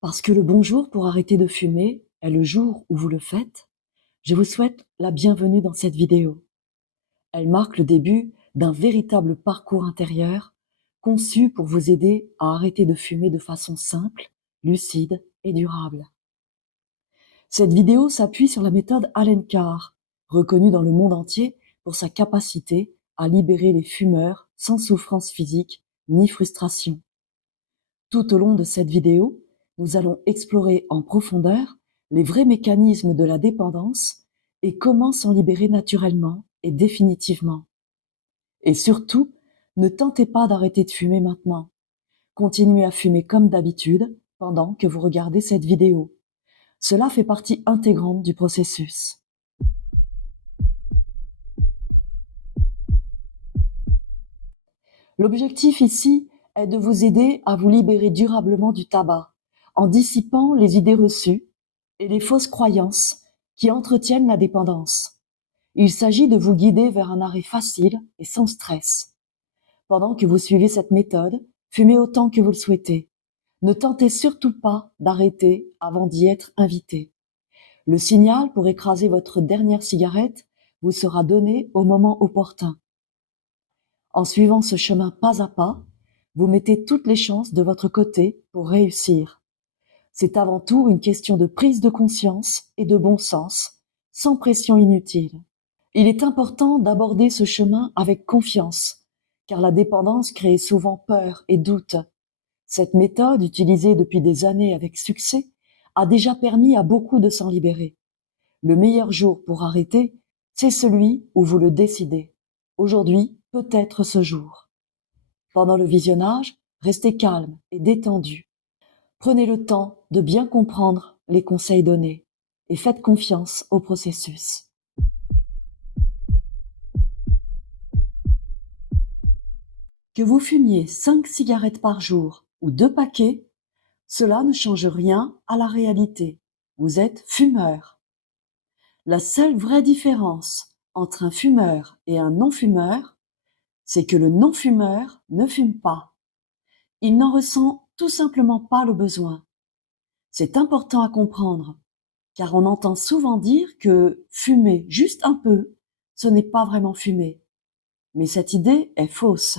Parce que le bon jour pour arrêter de fumer est le jour où vous le faites, je vous souhaite la bienvenue dans cette vidéo. Elle marque le début d'un véritable parcours intérieur conçu pour vous aider à arrêter de fumer de façon simple, lucide et durable. Cette vidéo s'appuie sur la méthode Allen Carr, reconnue dans le monde entier pour sa capacité à libérer les fumeurs sans souffrance physique ni frustration. Tout au long de cette vidéo, nous allons explorer en profondeur les vrais mécanismes de la dépendance et comment s'en libérer naturellement et définitivement. Et surtout, ne tentez pas d'arrêter de fumer maintenant. Continuez à fumer comme d'habitude pendant que vous regardez cette vidéo. Cela fait partie intégrante du processus. L'objectif ici est de vous aider à vous libérer durablement du tabac, en dissipant les idées reçues et les fausses croyances qui entretiennent la dépendance. Il s'agit de vous guider vers un arrêt facile et sans stress. Pendant que vous suivez cette méthode, fumez autant que vous le souhaitez. Ne tentez surtout pas d'arrêter avant d'y être invité. Le signal pour écraser votre dernière cigarette vous sera donné au moment opportun. En suivant ce chemin pas à pas, vous mettez toutes les chances de votre côté pour réussir. C'est avant tout une question de prise de conscience et de bon sens, sans pression inutile. Il est important d'aborder ce chemin avec confiance, car la dépendance crée souvent peur et doute. Cette méthode, utilisée depuis des années avec succès, a déjà permis à beaucoup de s'en libérer. Le meilleur jour pour arrêter, c'est celui où vous le décidez. Aujourd'hui, peut-être ce jour. Pendant le visionnage, restez calme et détendu. Prenez le temps de bien comprendre les conseils donnés et faites confiance au processus. Que vous fumiez 5 cigarettes par jour ou 2 paquets, cela ne change rien à la réalité. Vous êtes fumeur. La seule vraie différence entre un fumeur et un non-fumeur, c'est que le non-fumeur ne fume pas. Il n'en ressent tout simplement pas le besoin. C'est important à comprendre, car on entend souvent dire que fumer juste un peu, ce n'est pas vraiment fumer. Mais cette idée est fausse.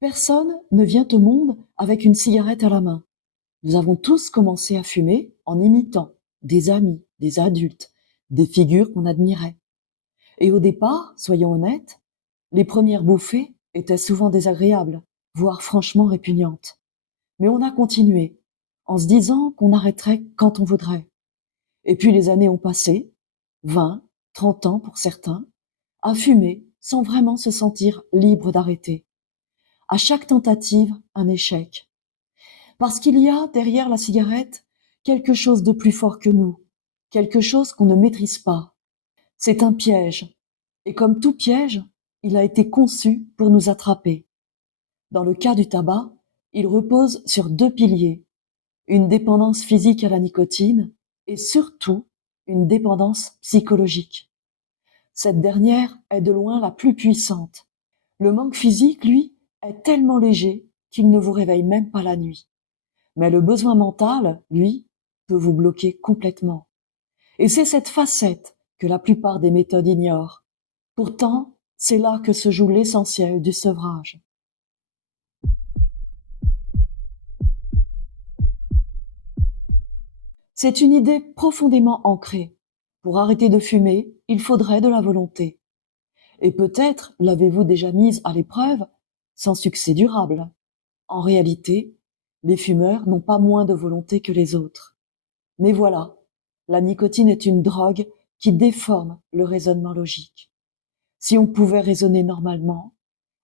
Personne ne vient au monde avec une cigarette à la main. Nous avons tous commencé à fumer en imitant des amis, des adultes, des figures qu'on admirait. Et au départ, soyons honnêtes, les premières bouffées étaient souvent désagréables, voire franchement répugnantes. Mais on a continué, en se disant qu'on arrêterait quand on voudrait. Et puis les années ont passé, 20, 30 ans pour certains, à fumer sans vraiment se sentir libre d'arrêter. À chaque tentative, un échec. Parce qu'il y a derrière la cigarette quelque chose de plus fort que nous, quelque chose qu'on ne maîtrise pas. C'est un piège, et comme tout piège, il a été conçu pour nous attraper. Dans le cas du tabac, il repose sur 2 piliers, une dépendance physique à la nicotine et surtout une dépendance psychologique. Cette dernière est de loin la plus puissante. Le manque physique, lui, est tellement léger qu'il ne vous réveille même pas la nuit. Mais le besoin mental, lui, peut vous bloquer complètement. Et c'est cette facette que la plupart des méthodes ignorent. Pourtant, c'est là que se joue l'essentiel du sevrage. C'est une idée profondément ancrée. Pour arrêter de fumer, il faudrait de la volonté. Et peut-être l'avez-vous déjà mise à l'épreuve, sans succès durable. En réalité, les fumeurs n'ont pas moins de volonté que les autres. Mais voilà, la nicotine est une drogue qui déforme le raisonnement logique. Si on pouvait raisonner normalement,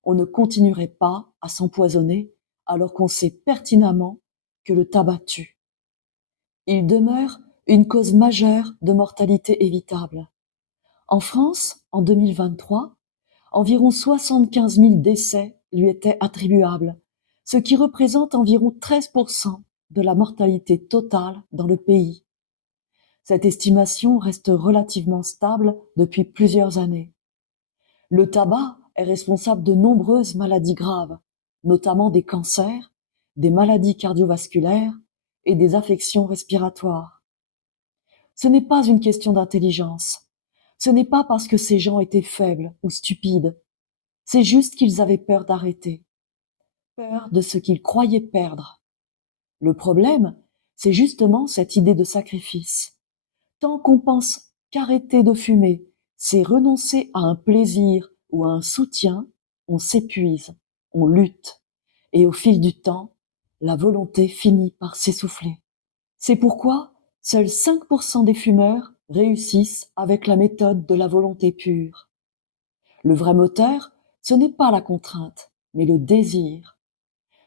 on ne continuerait pas à s'empoisonner alors qu'on sait pertinemment que le tabac tue. Il demeure une cause majeure de mortalité évitable. En France, en 2023, environ 75 000 décès lui étaient attribuables, ce qui représente environ 13% de la mortalité totale dans le pays. Cette estimation reste relativement stable depuis plusieurs années. Le tabac est responsable de nombreuses maladies graves, notamment des cancers, des maladies cardiovasculaires et des affections respiratoires. Ce n'est pas une question d'intelligence. Ce n'est pas parce que ces gens étaient faibles ou stupides. C'est juste qu'ils avaient peur d'arrêter, peur de ce qu'ils croyaient perdre. Le problème, c'est justement cette idée de sacrifice. Tant qu'on pense qu'arrêter de fumer, c'est renoncer à un plaisir ou à un soutien, on s'épuise, on lutte, et au fil du temps, la volonté finit par s'essouffler. C'est pourquoi seuls 5% des fumeurs réussissent avec la méthode de la volonté pure. Le vrai moteur, ce n'est pas la contrainte, mais le désir.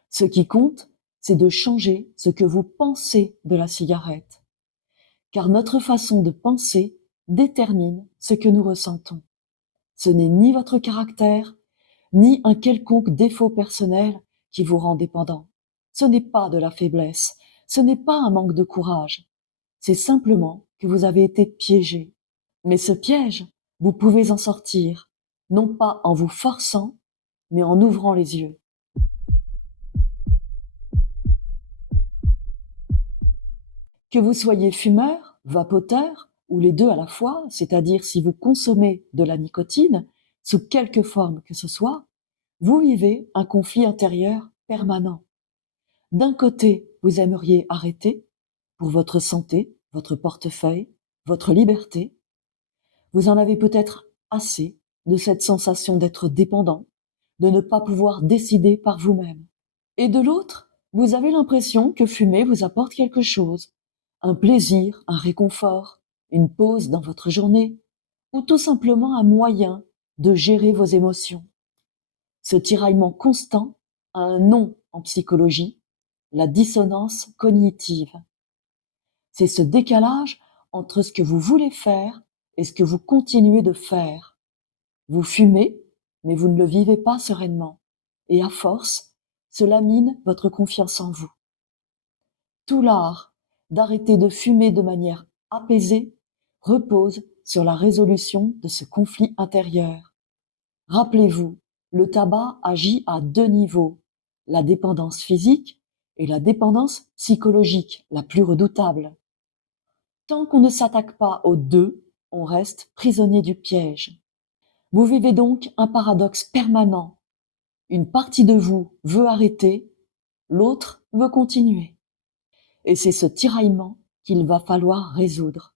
Ce qui compte, c'est de changer ce que vous pensez de la cigarette. Car notre façon de penser détermine ce que nous ressentons. Ce n'est ni votre caractère, ni un quelconque défaut personnel qui vous rend dépendant. Ce n'est pas de la faiblesse, ce n'est pas un manque de courage. C'est simplement que vous avez été piégé. Mais ce piège, vous pouvez en sortir, non pas en vous forçant, mais en ouvrant les yeux. Que vous soyez fumeur, vapoteur, ou les deux à la fois, c'est-à-dire si vous consommez de la nicotine, sous quelque forme que ce soit, vous vivez un conflit intérieur permanent. D'un côté, vous aimeriez arrêter, pour votre santé, votre portefeuille, votre liberté. Vous en avez peut-être assez de cette sensation d'être dépendant, de ne pas pouvoir décider par vous-même. Et de l'autre, vous avez l'impression que fumer vous apporte quelque chose, un plaisir, un réconfort, une pause dans votre journée, ou tout simplement un moyen de gérer vos émotions. Ce tiraillement constant a un nom en psychologie, la dissonance cognitive. C'est ce décalage entre ce que vous voulez faire et ce que vous continuez de faire. Vous fumez, mais vous ne le vivez pas sereinement. Et à force, cela mine votre confiance en vous. Tout l'art d'arrêter de fumer de manière apaisée repose sur la résolution de ce conflit intérieur. Rappelez-vous, le tabac agit à deux niveaux, la dépendance physique et la dépendance psychologique, la plus redoutable. Tant qu'on ne s'attaque pas aux deux, on reste prisonnier du piège. Vous vivez donc un paradoxe permanent. Une partie de vous veut arrêter, l'autre veut continuer. Et c'est ce tiraillement qu'il va falloir résoudre.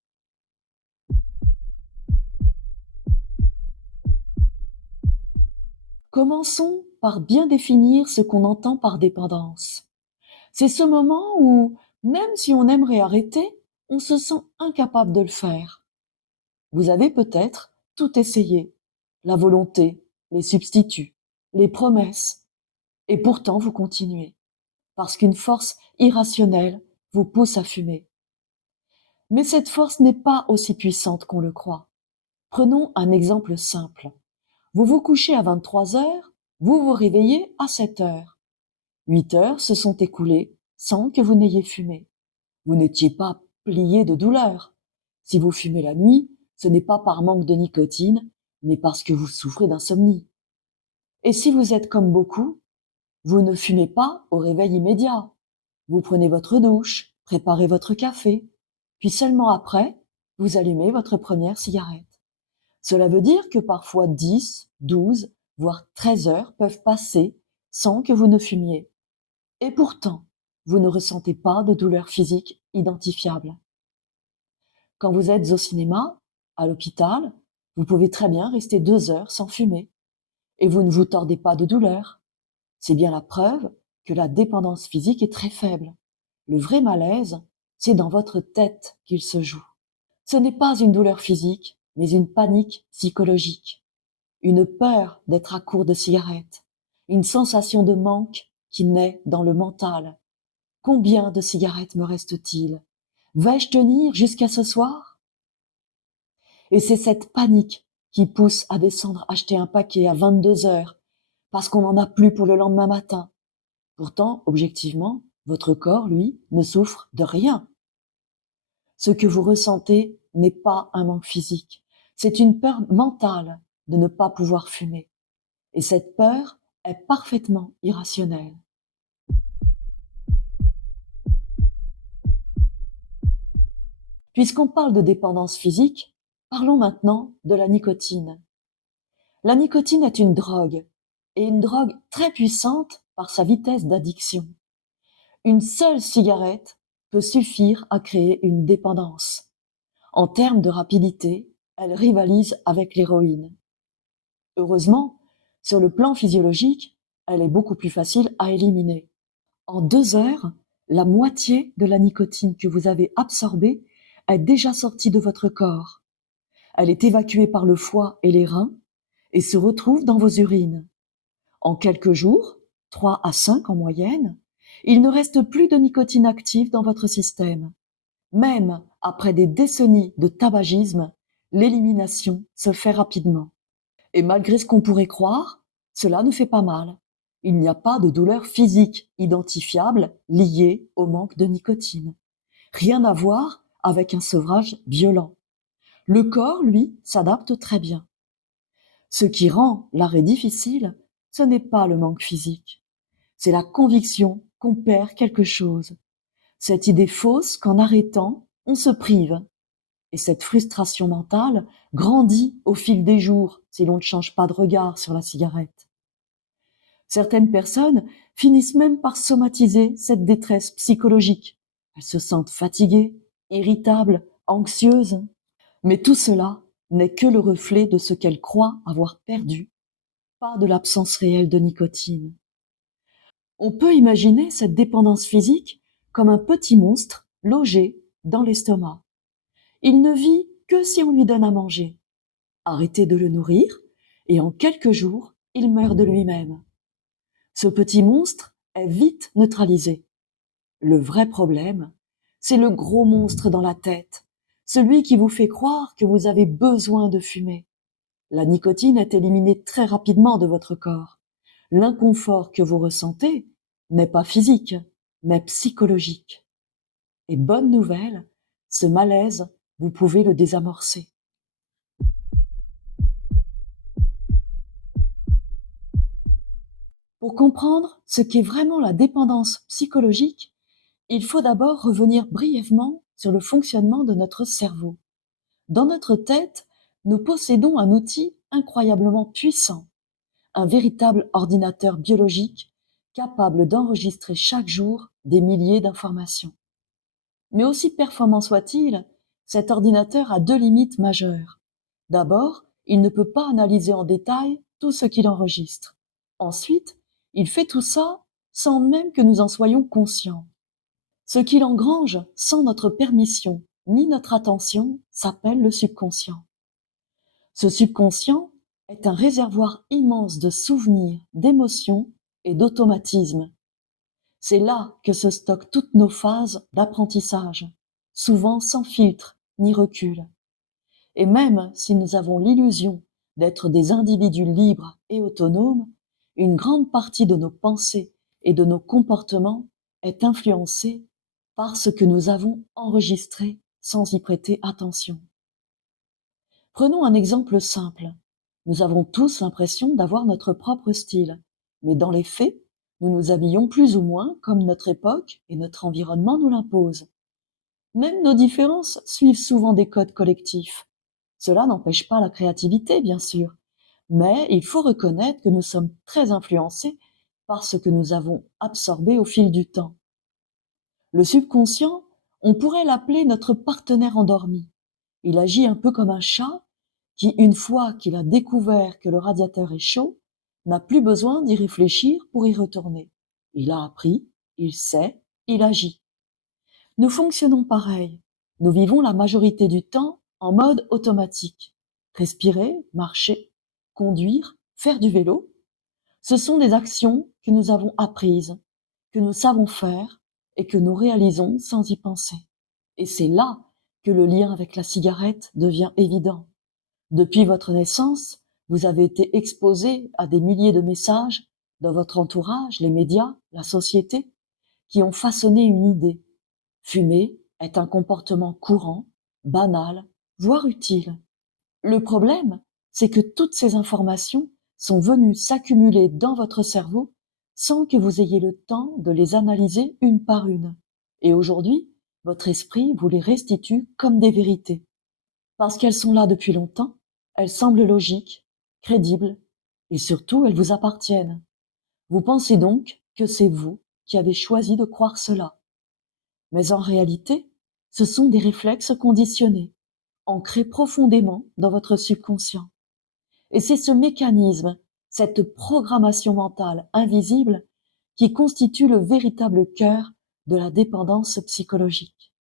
Commençons par bien définir ce qu'on entend par dépendance. C'est ce moment où, même si on aimerait arrêter, on se sent incapable de le faire. Vous avez peut-être tout essayé, la volonté, les substituts, les promesses, et pourtant vous continuez, parce qu'une force irrationnelle vous pousse à fumer. Mais cette force n'est pas aussi puissante qu'on le croit. Prenons un exemple simple. Vous vous couchez à 23 heures, vous vous réveillez à 7 heures. 8 heures se sont écoulées sans que vous n'ayez fumé. Vous n'étiez pas plié de douleur. Si vous fumez la nuit, ce n'est pas par manque de nicotine, mais parce que vous souffrez d'insomnie. Et si vous êtes comme beaucoup, vous ne fumez pas au réveil immédiat. Vous prenez votre douche, préparez votre café, puis seulement après, vous allumez votre première cigarette. Cela veut dire que parfois 10, 12, voire 13 heures peuvent passer sans que vous ne fumiez. Et pourtant, vous ne ressentez pas de douleur physique identifiable. Quand vous êtes au cinéma, à l'hôpital, vous pouvez très bien rester 2 heures sans fumer. Et vous ne vous tordez pas de douleur. C'est bien la preuve que la dépendance physique est très faible. Le vrai malaise, c'est dans votre tête qu'il se joue. Ce n'est pas une douleur physique, mais une panique psychologique. Une peur d'être à court de cigarettes. Une sensation de manque qui naît dans le mental. Combien de cigarettes me reste-t-il? Vais-je tenir jusqu'à ce soir? Et c'est cette panique qui pousse à descendre acheter un paquet à 22 heures parce qu'on n'en a plus pour le lendemain matin. Pourtant, objectivement, votre corps, lui, ne souffre de rien. Ce que vous ressentez n'est pas un manque physique, c'est une peur mentale de ne pas pouvoir fumer. Et cette peur est parfaitement irrationnelle. Puisqu'on parle de dépendance physique, parlons maintenant de la nicotine. La nicotine est une drogue, et une drogue très puissante par sa vitesse d'addiction. Une seule cigarette peut suffire à créer une dépendance. En termes de rapidité, elle rivalise avec l'héroïne. Heureusement, sur le plan physiologique, elle est beaucoup plus facile à éliminer. En 2 heures, la moitié de la nicotine que vous avez absorbée est déjà sortie de votre corps. Elle est évacuée par le foie et les reins et se retrouve dans vos urines. En quelques jours, 3 à 5 en moyenne, il ne reste plus de nicotine active dans votre système. Même après des décennies de tabagisme, l'élimination se fait rapidement. Et malgré ce qu'on pourrait croire, cela ne fait pas mal. Il n'y a pas de douleur physique identifiable liée au manque de nicotine. Rien à voir avec un sevrage violent. Le corps, lui, s'adapte très bien. Ce qui rend l'arrêt difficile, ce n'est pas le manque physique. C'est la conviction qu'on perd quelque chose. Cette idée fausse qu'en arrêtant, on se prive. Et cette frustration mentale grandit au fil des jours si l'on ne change pas de regard sur la cigarette. Certaines personnes finissent même par somatiser cette détresse psychologique. Elles se sentent fatiguées, irritables, anxieuses. Mais tout cela n'est que le reflet de ce qu'elles croient avoir perdu, pas de l'absence réelle de nicotine. On peut imaginer cette dépendance physique comme un petit monstre logé dans l'estomac. Il ne vit que si on lui donne à manger. Arrêtez de le nourrir et en quelques jours, il meurt de lui-même. Ce petit monstre est vite neutralisé. Le vrai problème, c'est le gros monstre dans la tête, celui qui vous fait croire que vous avez besoin de fumer. La nicotine est éliminée très rapidement de votre corps. L'inconfort que vous ressentez n'est pas physique, mais psychologique. Et bonne nouvelle, ce malaise, vous pouvez le désamorcer. Pour comprendre ce qu'est vraiment la dépendance psychologique, il faut d'abord revenir brièvement sur le fonctionnement de notre cerveau. Dans notre tête, nous possédons un outil incroyablement puissant, un véritable ordinateur biologique capable d'enregistrer chaque jour des milliers d'informations. Mais aussi performant soit-il, cet ordinateur a 2 limites majeures. D'abord, il ne peut pas analyser en détail tout ce qu'il enregistre. Ensuite, il fait tout ça sans même que nous en soyons conscients. Ce qu'il engrange sans notre permission ni notre attention s'appelle le subconscient. Ce subconscient est un réservoir immense de souvenirs, d'émotions et d'automatismes. C'est là que se stockent toutes nos phases d'apprentissage, souvent sans filtre ni recul. Et même si nous avons l'illusion d'être des individus libres et autonomes, une grande partie de nos pensées et de nos comportements est influencée par ce que nous avons enregistré sans y prêter attention. Prenons un exemple simple. Nous avons tous l'impression d'avoir notre propre style, mais dans les faits, nous nous habillons plus ou moins comme notre époque et notre environnement nous l'imposent. Même nos différences suivent souvent des codes collectifs. Cela n'empêche pas la créativité, bien sûr, mais il faut reconnaître que nous sommes très influencés par ce que nous avons absorbé au fil du temps. Le subconscient, on pourrait l'appeler notre partenaire endormi. Il agit un peu comme un chat qui, une fois qu'il a découvert que le radiateur est chaud, n'a plus besoin d'y réfléchir pour y retourner. Il a appris, il sait, il agit. Nous fonctionnons pareil. Nous vivons la majorité du temps en mode automatique. Respirer, marcher, conduire, faire du vélo, ce sont des actions que nous avons apprises, que nous savons faire et que nous réalisons sans y penser. Et c'est là que le lien avec la cigarette devient évident. Depuis votre naissance, vous avez été exposé à des milliers de messages dans votre entourage, les médias, la société, qui ont façonné une idée. Fumer est un comportement courant, banal, voire utile. Le problème, c'est que toutes ces informations sont venus s'accumuler dans votre cerveau sans que vous ayez le temps de les analyser une par une. Et aujourd'hui, votre esprit vous les restitue comme des vérités. Parce qu'elles sont là depuis longtemps, elles semblent logiques, crédibles, et surtout elles vous appartiennent. Vous pensez donc que c'est vous qui avez choisi de croire cela. Mais en réalité, ce sont des réflexes conditionnés, ancrés profondément dans votre subconscient. Et c'est ce mécanisme, cette programmation mentale invisible, qui constitue le véritable cœur de la dépendance psychologique.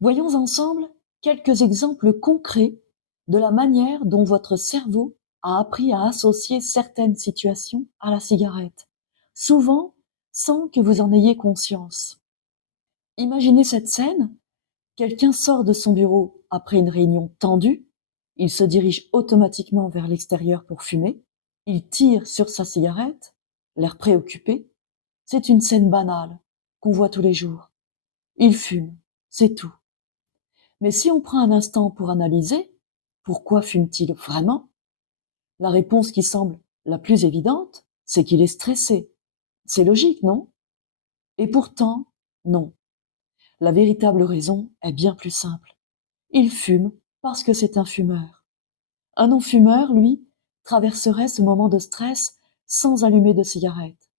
Voyons ensemble quelques exemples concrets de la manière dont votre cerveau a appris à associer certaines situations à la cigarette, souvent sans que vous en ayez conscience. Imaginez cette scène. Quelqu'un sort de son bureau après une réunion tendue, il se dirige automatiquement vers l'extérieur pour fumer, il tire sur sa cigarette, l'air préoccupé. C'est une scène banale qu'on voit tous les jours. Il fume, c'est tout. Mais si on prend un instant pour analyser, pourquoi fume-t-il vraiment? La réponse qui semble la plus évidente, c'est qu'il est stressé. C'est logique, non? Et pourtant, non. La véritable raison est bien plus simple. Il fume parce que c'est un fumeur. Un non-fumeur, lui, traverserait ce moment de stress sans allumer de cigarette.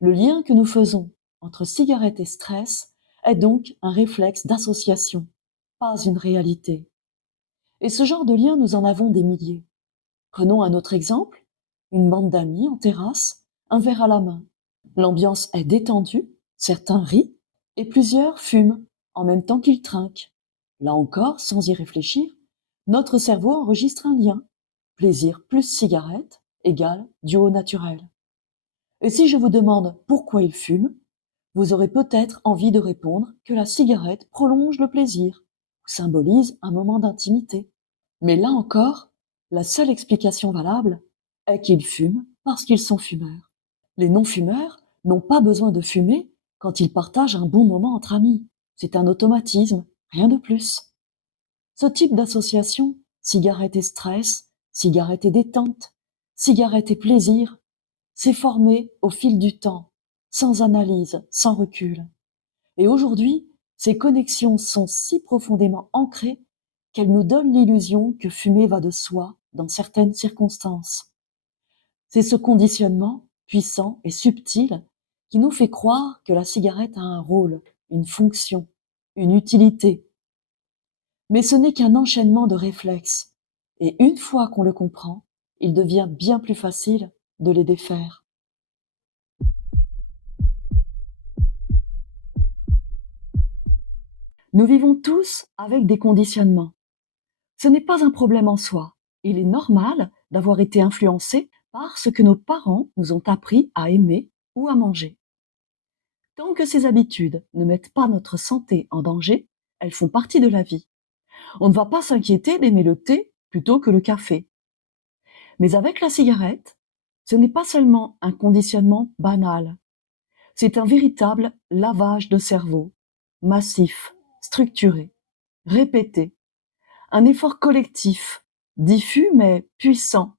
Le lien que nous faisons entre cigarette et stress est donc un réflexe d'association, pas une réalité. Et ce genre de lien, nous en avons des milliers. Prenons un autre exemple, une bande d'amis en terrasse, un verre à la main. L'ambiance est détendue, certains rient, et plusieurs fument en même temps qu'ils trinquent. Là encore, sans y réfléchir, notre cerveau enregistre un lien. Plaisir plus cigarette égale duo naturel. Et si je vous demande pourquoi ils fument, vous aurez peut-être envie de répondre que la cigarette prolonge le plaisir, ou symbolise un moment d'intimité. Mais là encore, la seule explication valable est qu'ils fument parce qu'ils sont fumeurs. Les non-fumeurs n'ont pas besoin de fumer quand ils partagent un bon moment entre amis. C'est un automatisme, rien de plus. Ce type d'association, cigarette et stress, cigarette et détente, cigarette et plaisir, s'est formé au fil du temps, sans analyse, sans recul. Et aujourd'hui, ces connexions sont si profondément ancrées qu'elles nous donnent l'illusion que fumer va de soi dans certaines circonstances. C'est ce conditionnement, puissant et subtil, qui nous fait croire que la cigarette a un rôle, une fonction, une utilité. Mais ce n'est qu'un enchaînement de réflexes, et une fois qu'on le comprend, il devient bien plus facile de les défaire. Nous vivons tous avec des conditionnements. Ce n'est pas un problème en soi. Il est normal d'avoir été influencé par ce que nos parents nous ont appris à aimer ou à manger. Tant que ces habitudes ne mettent pas notre santé en danger, elles font partie de la vie. On ne va pas s'inquiéter d'aimer le thé plutôt que le café. Mais avec la cigarette, ce n'est pas seulement un conditionnement banal, c'est un véritable lavage de cerveau, massif, structuré, répété, un effort collectif, diffus mais puissant,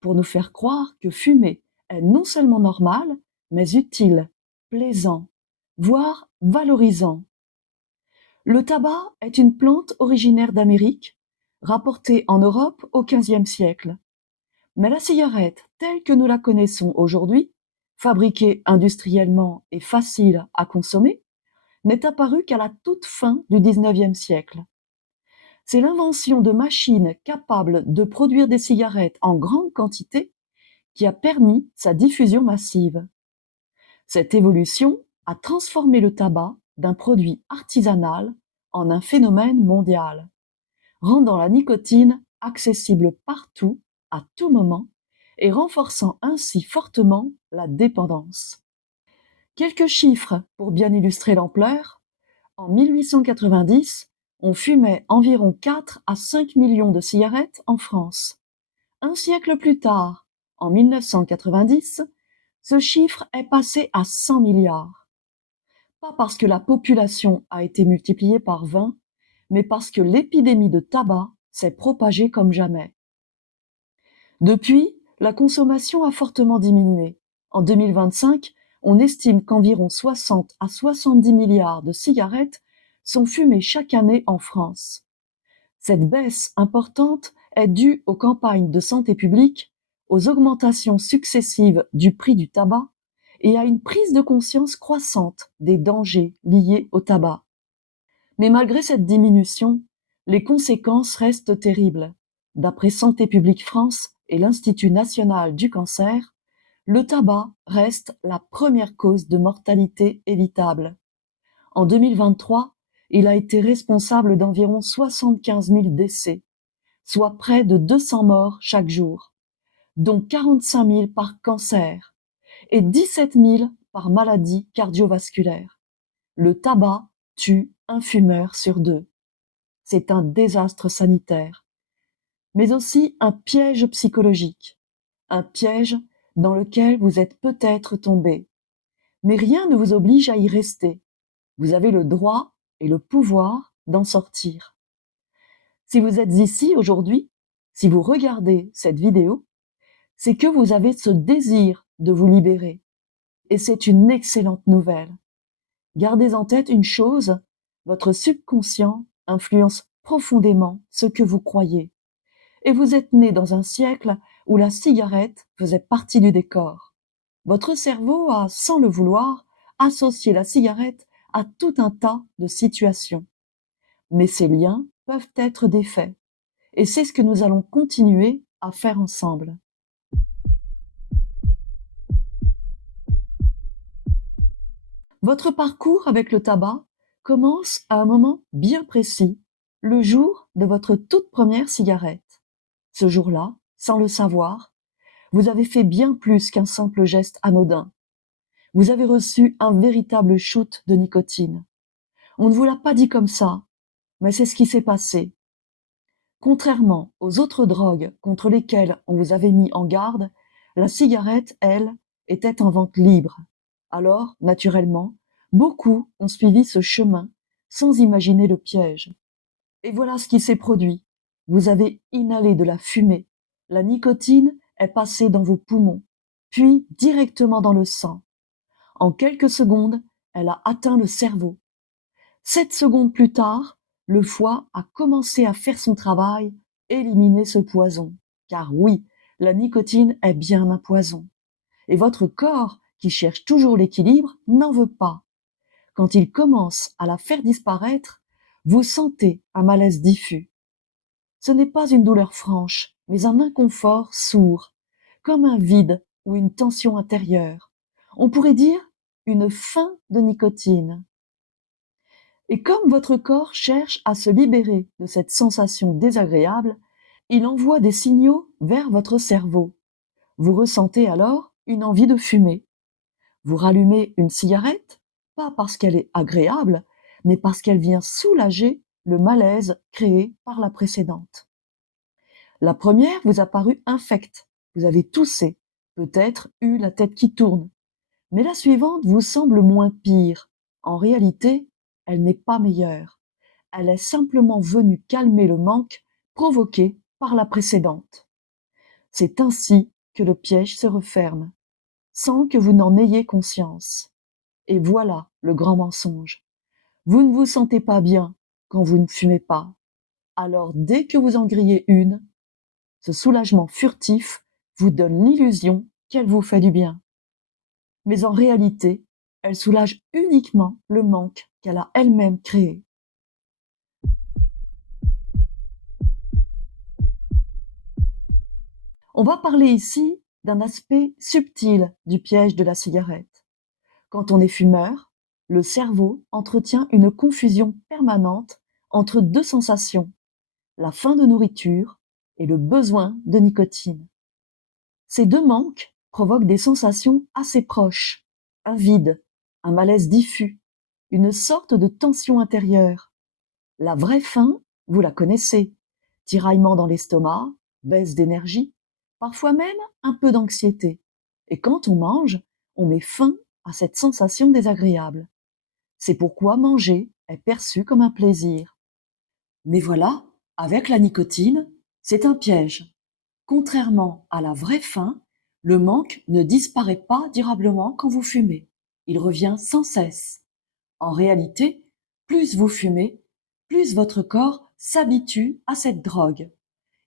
pour nous faire croire que fumer est non seulement normal, mais utile, plaisant, voire valorisant. Le tabac est une plante originaire d'Amérique, rapportée en Europe au XVe siècle. Mais la cigarette, telle que nous la connaissons aujourd'hui, fabriquée industriellement et facile à consommer, n'est apparue qu'à la toute fin du XIXe siècle. C'est l'invention de machines capables de produire des cigarettes en grande quantité qui a permis sa diffusion massive. Cette évolution a transformé le tabac d'un produit artisanal en un phénomène mondial, rendant la nicotine accessible partout, à tout moment, et renforçant ainsi fortement la dépendance. Quelques chiffres pour bien illustrer l'ampleur. En 1890, on fumait environ 4 à 5 millions de cigarettes en France. Un siècle plus tard, en 1990, ce chiffre est passé à 100 milliards. Pas parce que la population a été multipliée par 20, mais parce que l'épidémie de tabac s'est propagée comme jamais. Depuis, la consommation a fortement diminué. En 2025, on estime qu'environ 60 à 70 milliards de cigarettes sont fumées chaque année en France. Cette baisse importante est due aux campagnes de santé publique, aux augmentations successives du prix du tabac et à une prise de conscience croissante des dangers liés au tabac. Mais malgré cette diminution, les conséquences restent terribles. D'après Santé publique France et l'Institut national du cancer, le tabac reste la première cause de mortalité évitable. En 2023, il a été responsable d'environ 75 000 décès, soit près de 200 morts chaque jour, dont 45 000 par cancer et 17 000 par maladie cardiovasculaire. Le tabac tue un fumeur sur deux. C'est un désastre sanitaire, mais aussi un piège psychologique, un piège dans lequel vous êtes peut-être tombé. Mais rien ne vous oblige à y rester. Vous avez le droit et le pouvoir d'en sortir. Si vous êtes ici aujourd'hui, si vous regardez cette vidéo, c'est que vous avez ce désir de vous libérer. Et c'est une excellente nouvelle. Gardez en tête une chose, votre subconscient influence profondément ce que vous croyez. Et vous êtes né dans un siècle où la cigarette faisait partie du décor. Votre cerveau a, sans le vouloir, associé la cigarette à tout un tas de situations. Mais ces liens peuvent être défaits. Et c'est ce que nous allons continuer à faire ensemble. Votre parcours avec le tabac commence à un moment bien précis, le jour de votre toute première cigarette. Ce jour-là, sans le savoir, vous avez fait bien plus qu'un simple geste anodin. Vous avez reçu un véritable shoot de nicotine. On ne vous l'a pas dit comme ça, mais c'est ce qui s'est passé. Contrairement aux autres drogues contre lesquelles on vous avait mis en garde, la cigarette, elle, était en vente libre. Alors, naturellement, beaucoup ont suivi ce chemin sans imaginer le piège. Et voilà ce qui s'est produit. Vous avez inhalé de la fumée. La nicotine est passée dans vos poumons, puis directement dans le sang. En quelques secondes, elle a atteint le cerveau. 7 secondes plus tard, le foie a commencé à faire son travail, éliminer ce poison. Car oui, la nicotine est bien un poison. Et votre corps, qui cherche toujours l'équilibre, n'en veut pas. Quand il commence à la faire disparaître, vous sentez un malaise diffus. Ce n'est pas une douleur franche, mais un inconfort sourd, comme un vide ou une tension intérieure. On pourrait dire une faim de nicotine. Et comme votre corps cherche à se libérer de cette sensation désagréable, il envoie des signaux vers votre cerveau. Vous ressentez alors une envie de fumer. Vous rallumez une cigarette, pas parce qu'elle est agréable, mais parce qu'elle vient soulager le malaise créé par la précédente. La première vous a paru infecte, vous avez toussé, peut-être eu la tête qui tourne, mais la suivante vous semble moins pire. En réalité, elle n'est pas meilleure. Elle est simplement venue calmer le manque provoqué par la précédente. C'est ainsi que le piège se referme, sans que vous n'en ayez conscience. Et voilà le grand mensonge. Vous ne vous sentez pas bien quand vous ne fumez pas. Alors dès que vous en grillez une, ce soulagement furtif vous donne l'illusion qu'elle vous fait du bien. Mais en réalité, elle soulage uniquement le manque qu'elle a elle-même créé. On va parler ici d'un aspect subtil du piège de la cigarette. Quand on est fumeur, le cerveau entretient une confusion permanente entre deux sensations, la faim de nourriture et le besoin de nicotine. Ces deux manques provoquent des sensations assez proches, un vide, un malaise diffus, une sorte de tension intérieure. La vraie faim, vous la connaissez, tiraillement dans l'estomac, baisse d'énergie, parfois même un peu d'anxiété. Et quand on mange, on met fin à cette sensation désagréable. C'est pourquoi manger est perçu comme un plaisir. Mais voilà, avec la nicotine, c'est un piège. Contrairement à la vraie faim, le manque ne disparaît pas durablement quand vous fumez. Il revient sans cesse. En réalité, plus vous fumez, plus votre corps s'habitue à cette drogue.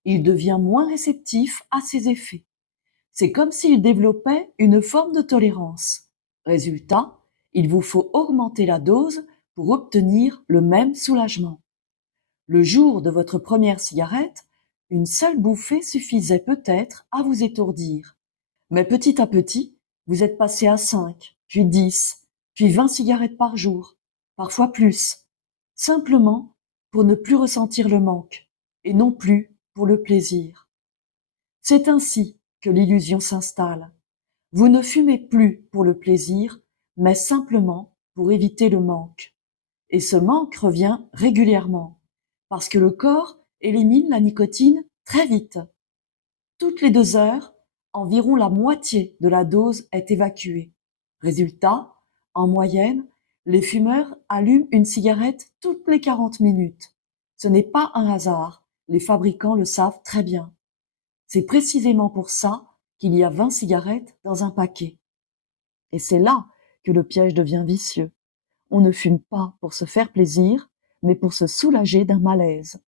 Il devient moins réceptif à ses effets. C'est comme s'il développait une forme de tolérance. Résultat, il vous faut augmenter la dose pour obtenir le même soulagement. Le jour de votre première cigarette, une seule bouffée suffisait peut-être à vous étourdir. Mais petit à petit, vous êtes passé à 5, puis 10, puis 20 cigarettes par jour, parfois plus, simplement pour ne plus ressentir le manque, et non plus pour le plaisir. C'est ainsi que l'illusion s'installe. Vous ne fumez plus pour le plaisir, mais simplement pour éviter le manque. Et ce manque revient régulièrement, parce que le corps élimine la nicotine très vite. Toutes les 2 heures, environ la moitié de la dose est évacuée. Résultat, en moyenne, les fumeurs allument une cigarette toutes les 40 minutes. Ce n'est pas un hasard, les fabricants le savent très bien. C'est précisément pour ça qu'il y a 20 cigarettes dans un paquet. Et c'est là que le piège devient vicieux. On ne fume pas pour se faire plaisir, mais pour se soulager d'un malaise.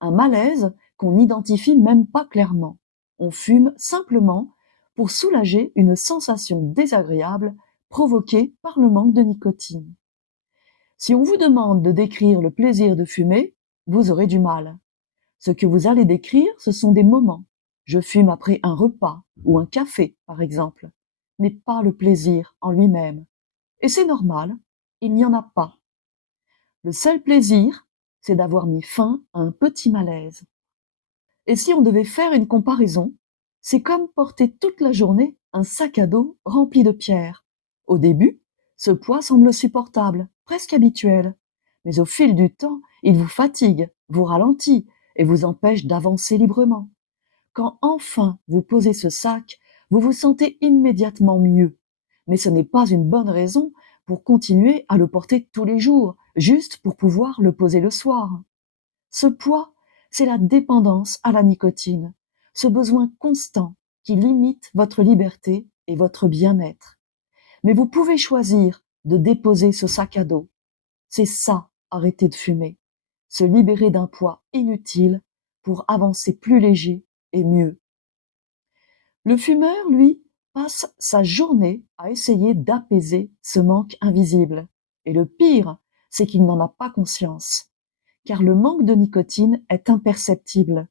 Un malaise qu'on n'identifie même pas clairement. On fume simplement pour soulager une sensation désagréable provoquée par le manque de nicotine. Si on vous demande de décrire le plaisir de fumer, vous aurez du mal. Ce que vous allez décrire, ce sont des moments. Je fume après un repas ou un café, par exemple, mais pas le plaisir en lui-même. Et c'est normal, il n'y en a pas. Le seul plaisir, c'est d'avoir mis fin à un petit malaise. Et si on devait faire une comparaison, c'est comme porter toute la journée un sac à dos rempli de pierres. Au début, ce poids semble supportable, presque habituel. Mais au fil du temps, il vous fatigue, vous ralentit et vous empêche d'avancer librement. Quand enfin vous posez ce sac, vous vous sentez immédiatement mieux. Mais ce n'est pas une bonne raison pour continuer à le porter tous les jours, juste pour pouvoir le poser le soir. Ce poids, c'est la dépendance à la nicotine, ce besoin constant qui limite votre liberté et votre bien-être. Mais vous pouvez choisir de déposer ce sac à dos. C'est ça, arrêter de fumer. Se libérer d'un poids inutile pour avancer plus léger et mieux. Le fumeur, lui, passe sa journée à essayer d'apaiser ce manque invisible. Et le pire, c'est qu'il n'en a pas conscience. Car le manque de nicotine est imperceptible.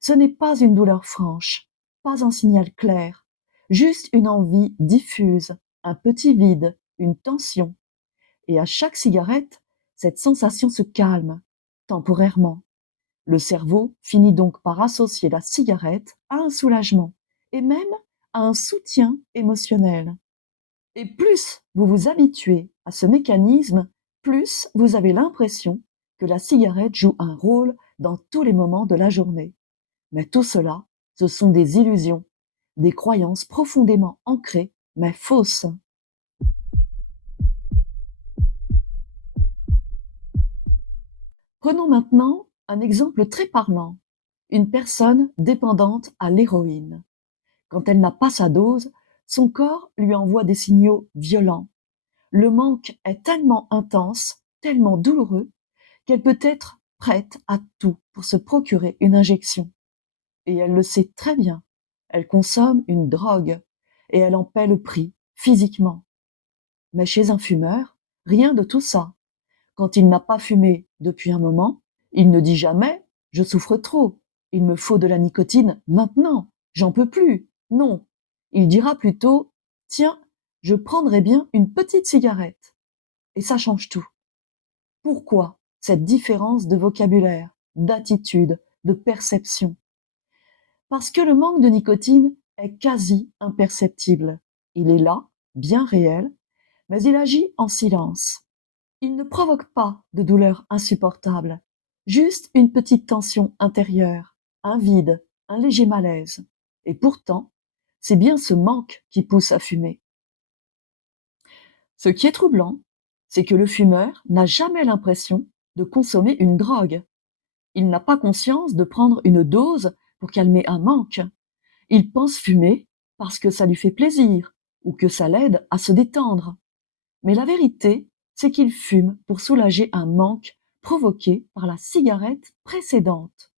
Ce n'est pas une douleur franche, pas un signal clair, juste une envie diffuse, un petit vide, une tension. Et à chaque cigarette, cette sensation se calme, temporairement. Le cerveau finit donc par associer la cigarette à un soulagement, et même à un soutien émotionnel. Et plus vous vous habituez à ce mécanisme, plus vous avez l'impression que la cigarette joue un rôle dans tous les moments de la journée. Mais tout cela, ce sont des illusions, des croyances profondément ancrées, mais fausses. Prenons maintenant un exemple très parlant. Une personne dépendante à l'héroïne. Quand elle n'a pas sa dose, son corps lui envoie des signaux violents. Le manque est tellement intense, tellement douloureux, qu'elle peut être prête à tout pour se procurer une injection. Et elle le sait très bien. Elle consomme une drogue et elle en paie le prix, physiquement. Mais chez un fumeur, rien de tout ça. Quand il n'a pas fumé depuis un moment, il ne dit jamais je souffre trop, il me faut de la nicotine maintenant, j'en peux plus. Non, il dira plutôt tiens, je prendrais bien une petite cigarette. Et ça change tout. Pourquoi cette différence de vocabulaire, d'attitude, de perception? Parce que le manque de nicotine est quasi imperceptible. Il est là, bien réel, mais il agit en silence. Il ne provoque pas de douleur insupportable, juste une petite tension intérieure, un vide, un léger malaise. Et pourtant, c'est bien ce manque qui pousse à fumer. Ce qui est troublant, c'est que le fumeur n'a jamais l'impression de consommer une drogue. Il n'a pas conscience de prendre une dose pour calmer un manque. Il pense fumer parce que ça lui fait plaisir ou que ça l'aide à se détendre. Mais la vérité, c'est qu'il fume pour soulager un manque provoqué par la cigarette précédente.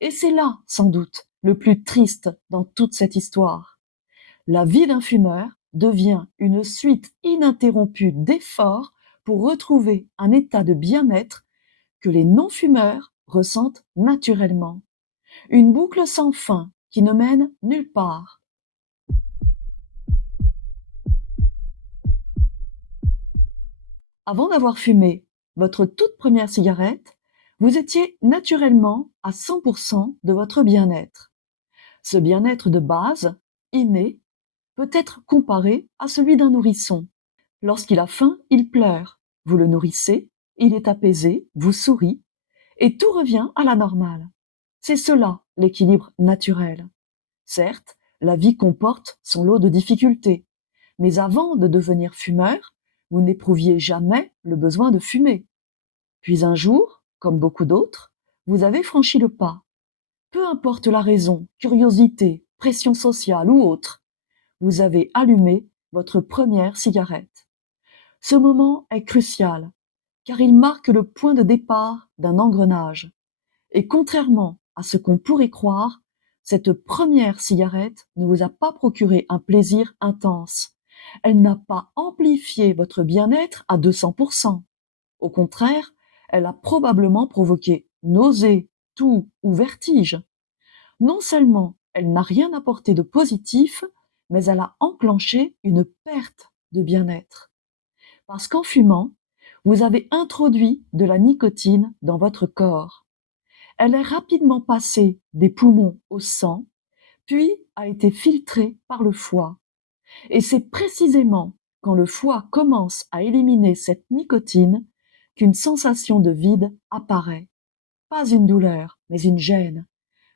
Et c'est là, sans doute, le plus triste dans toute cette histoire. La vie d'un fumeur devient une suite ininterrompue d'efforts pour retrouver un état de bien-être que les non-fumeurs ressentent naturellement. Une boucle sans fin qui ne mène nulle part. Avant d'avoir fumé votre toute première cigarette, vous étiez naturellement à 100% de votre bien-être. Ce bien-être de base, inné, peut être comparé à celui d'un nourrisson. Lorsqu'il a faim, il pleure. Vous le nourrissez, il est apaisé, vous sourit, et tout revient à la normale. C'est cela l'équilibre naturel. Certes, la vie comporte son lot de difficultés, mais avant de devenir fumeur, vous n'éprouviez jamais le besoin de fumer. Puis un jour, comme beaucoup d'autres, vous avez franchi le pas. Peu importe la raison, curiosité, pression sociale ou autre, vous avez allumé votre première cigarette. Ce moment est crucial, car il marque le point de départ d'un engrenage. Et contrairement à ce qu'on pourrait croire, cette première cigarette ne vous a pas procuré un plaisir intense. Elle n'a pas amplifié votre bien-être à 200%. Au contraire, elle a probablement provoqué nausées, toux ou vertige. Non seulement elle n'a rien apporté de positif, mais elle a enclenché une perte de bien-être. Parce qu'en fumant, vous avez introduit de la nicotine dans votre corps. Elle est rapidement passée des poumons au sang, puis a été filtrée par le foie. Et c'est précisément quand le foie commence à éliminer cette nicotine qu'une sensation de vide apparaît. Pas une douleur, mais une gêne,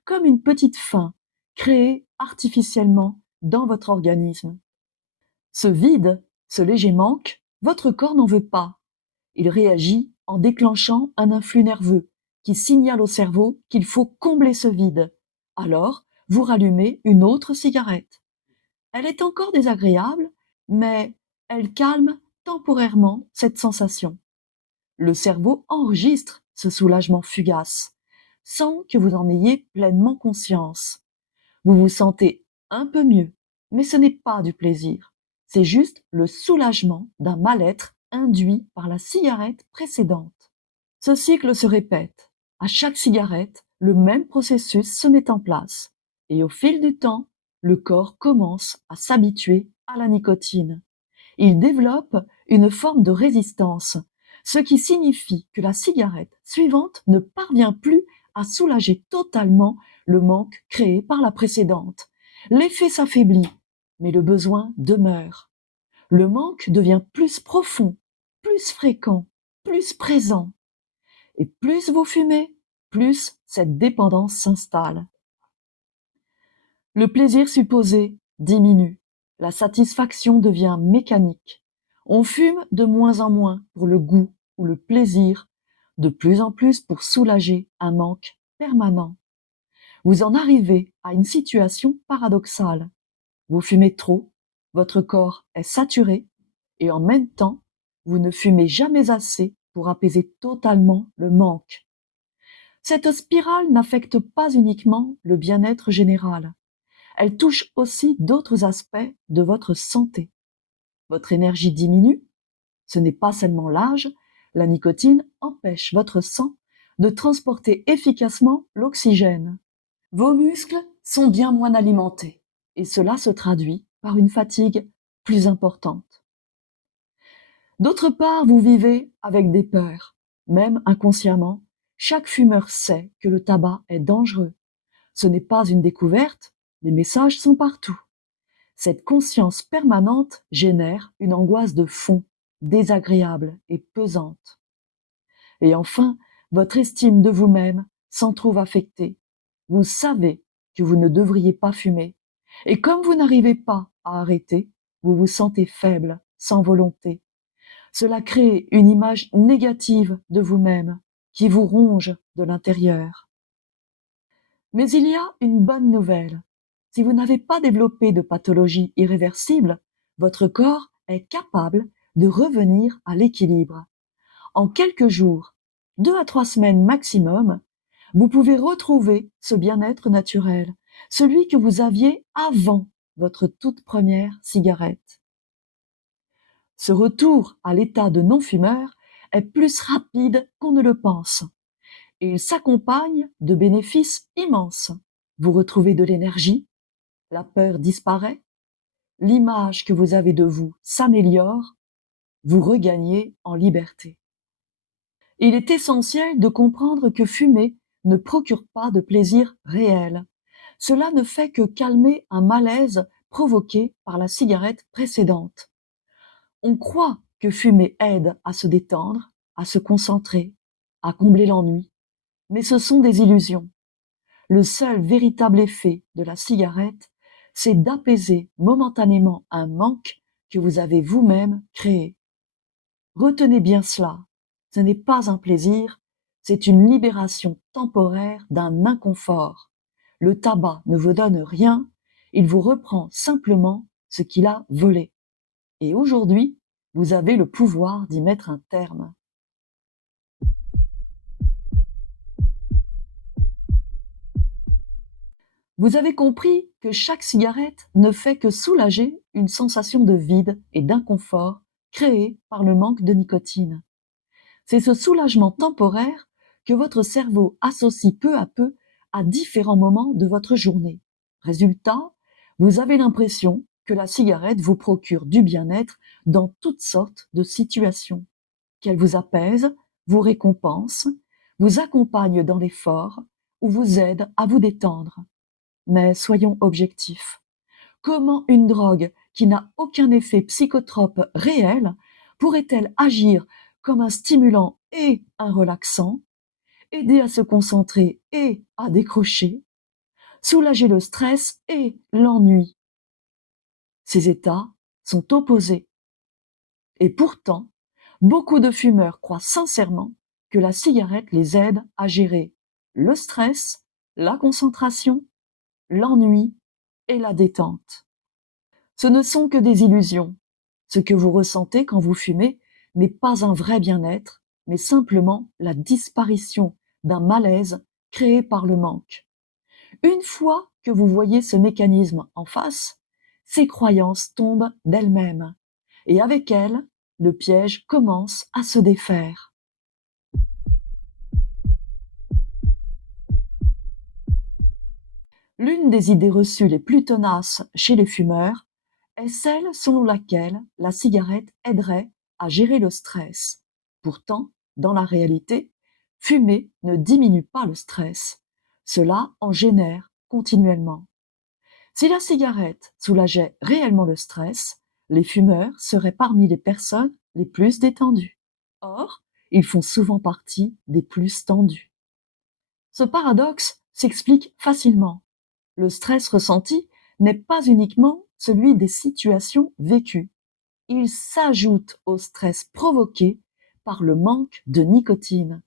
comme une petite faim créée artificiellement dans votre organisme. Ce vide, ce léger manque, votre corps n'en veut pas. Il réagit en déclenchant un influx nerveux qui signale au cerveau qu'il faut combler ce vide. Alors, vous rallumez une autre cigarette. Elle est encore désagréable, mais elle calme temporairement cette sensation. Le cerveau enregistre ce soulagement fugace, sans que vous en ayez pleinement conscience. Vous vous sentez un peu mieux, mais ce n'est pas du plaisir. C'est juste le soulagement d'un mal-être induit par la cigarette précédente. Ce cycle se répète. À chaque cigarette, le même processus se met en place. Et au fil du temps, le corps commence à s'habituer à la nicotine. Il développe une forme de résistance, ce qui signifie que la cigarette suivante ne parvient plus à soulager totalement le manque créé par la précédente. L'effet s'affaiblit, mais le besoin demeure. Le manque devient plus profond, plus fréquent, plus présent. Et plus vous fumez, plus cette dépendance s'installe. Le plaisir supposé diminue. La satisfaction devient mécanique. On fume de moins en moins pour le goût ou le plaisir, de plus en plus pour soulager un manque permanent. Vous en arrivez à une situation paradoxale. Vous fumez trop, votre corps est saturé, et en même temps, vous ne fumez jamais assez pour apaiser totalement le manque. Cette spirale n'affecte pas uniquement le bien-être général. Elle touche aussi d'autres aspects de votre santé. Votre énergie diminue. Ce n'est pas seulement l'âge, la nicotine empêche votre sang de transporter efficacement l'oxygène. Vos muscles sont bien moins alimentés et cela se traduit par une fatigue plus importante. D'autre part, vous vivez avec des peurs. Même inconsciemment, chaque fumeur sait que le tabac est dangereux. Ce n'est pas une découverte, les messages sont partout. Cette conscience permanente génère une angoisse de fond, désagréable et pesante. Et enfin, votre estime de vous-même s'en trouve affectée. Vous savez que vous ne devriez pas fumer. Et comme vous n'arrivez pas à arrêter, vous vous sentez faible, sans volonté. Cela crée une image négative de vous-même qui vous ronge de l'intérieur. Mais il y a une bonne nouvelle. Si vous n'avez pas développé de pathologie irréversible, votre corps est capable de revenir à l'équilibre. En quelques jours, 2 à 3 semaines maximum, vous pouvez retrouver ce bien-être naturel, celui que vous aviez avant votre toute première cigarette. Ce retour à l'état de non-fumeur est plus rapide qu'on ne le pense et il s'accompagne de bénéfices immenses. Vous retrouvez de l'énergie, la peur disparaît, l'image que vous avez de vous s'améliore, vous regagnez en liberté. Il est essentiel de comprendre que fumer ne procure pas de plaisir réel. Cela ne fait que calmer un malaise provoqué par la cigarette précédente. On croit que fumer aide à se détendre, à se concentrer, à combler l'ennui, mais ce sont des illusions. Le seul véritable effet de la cigarette, c'est d'apaiser momentanément un manque que vous avez vous-même créé. Retenez bien cela, ce n'est pas un plaisir, c'est une libération temporaire d'un inconfort. Le tabac ne vous donne rien, il vous reprend simplement ce qu'il a volé. Et aujourd'hui, vous avez le pouvoir d'y mettre un terme. Vous avez compris que chaque cigarette ne fait que soulager une sensation de vide et d'inconfort créée par le manque de nicotine. C'est ce soulagement temporaire que votre cerveau associe peu à peu à différents moments de votre journée. Résultat, vous avez l'impression que la cigarette vous procure du bien-être dans toutes sortes de situations, qu'elle vous apaise, vous récompense, vous accompagne dans l'effort ou vous aide à vous détendre. Mais soyons objectifs. Comment une drogue qui n'a aucun effet psychotrope réel pourrait-elle agir comme un stimulant et un relaxant, aider à se concentrer et à décrocher, soulager le stress et l'ennui? Ces états sont opposés. Et pourtant, beaucoup de fumeurs croient sincèrement que la cigarette les aide à gérer le stress, la concentration, l'ennui et la détente. Ce ne sont que des illusions. Ce que vous ressentez quand vous fumez n'est pas un vrai bien-être, mais simplement la disparition d'un malaise créé par le manque. Une fois que vous voyez ce mécanisme en face, ces croyances tombent d'elles-mêmes, et avec elles, le piège commence à se défaire. L'une des idées reçues les plus tenaces chez les fumeurs est celle selon laquelle la cigarette aiderait à gérer le stress. Pourtant, dans la réalité, fumer ne diminue pas le stress. Cela en génère continuellement. Si la cigarette soulageait réellement le stress, les fumeurs seraient parmi les personnes les plus détendues. Or, ils font souvent partie des plus tendus. Ce paradoxe s'explique facilement. Le stress ressenti n'est pas uniquement celui des situations vécues. Il s'ajoute au stress provoqué par le manque de nicotine.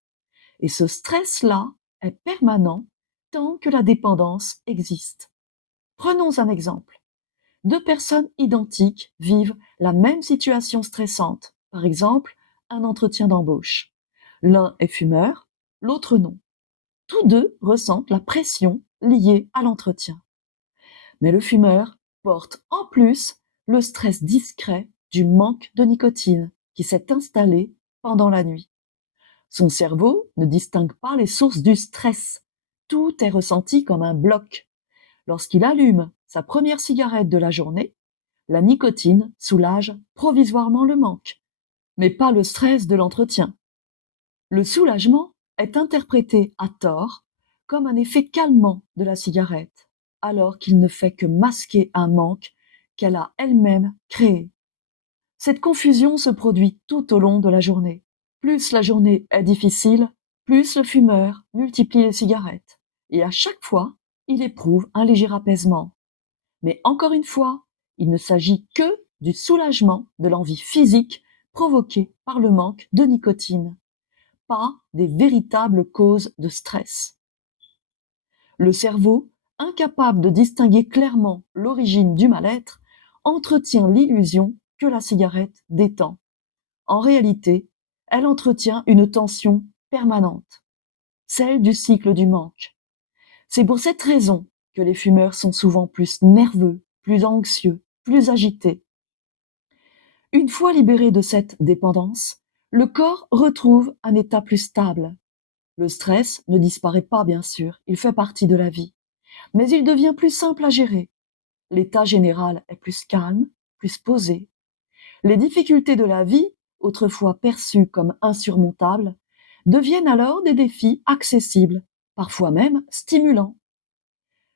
Et ce stress-là est permanent tant que la dépendance existe. Prenons un exemple. Deux personnes identiques vivent la même situation stressante, par exemple un entretien d'embauche. L'un est fumeur, l'autre non. Tous deux ressentent la pression liée à l'entretien. Mais le fumeur porte en plus le stress discret du manque de nicotine qui s'est installé pendant la nuit. Son cerveau ne distingue pas les sources du stress. Tout est ressenti comme un bloc. Lorsqu'il allume sa première cigarette de la journée, la nicotine soulage provisoirement le manque, mais pas le stress de l'entretien. Le soulagement est interprété à tort comme un effet calmant de la cigarette, alors qu'il ne fait que masquer un manque qu'elle a elle-même créé. Cette confusion se produit tout au long de la journée. Plus la journée est difficile, plus le fumeur multiplie les cigarettes. Et à chaque fois, il éprouve un léger apaisement. Mais encore une fois, il ne s'agit que du soulagement de l'envie physique provoquée par le manque de nicotine. pas des véritables causes de stress. Le cerveau, incapable de distinguer clairement l'origine du mal-être, entretient l'illusion que la cigarette détend. En réalité, elle entretient une tension permanente, celle du cycle du manque. C'est pour cette raison que les fumeurs sont souvent plus nerveux, plus anxieux, plus agités. Une fois libéré de cette dépendance, le corps retrouve un état plus stable. Le stress ne disparaît pas, bien sûr, il fait partie de la vie, mais il devient plus simple à gérer. L'état général est plus calme, plus posé. Les difficultés de la vie, autrefois perçues comme insurmontables, deviennent alors des défis accessibles, parfois même stimulants.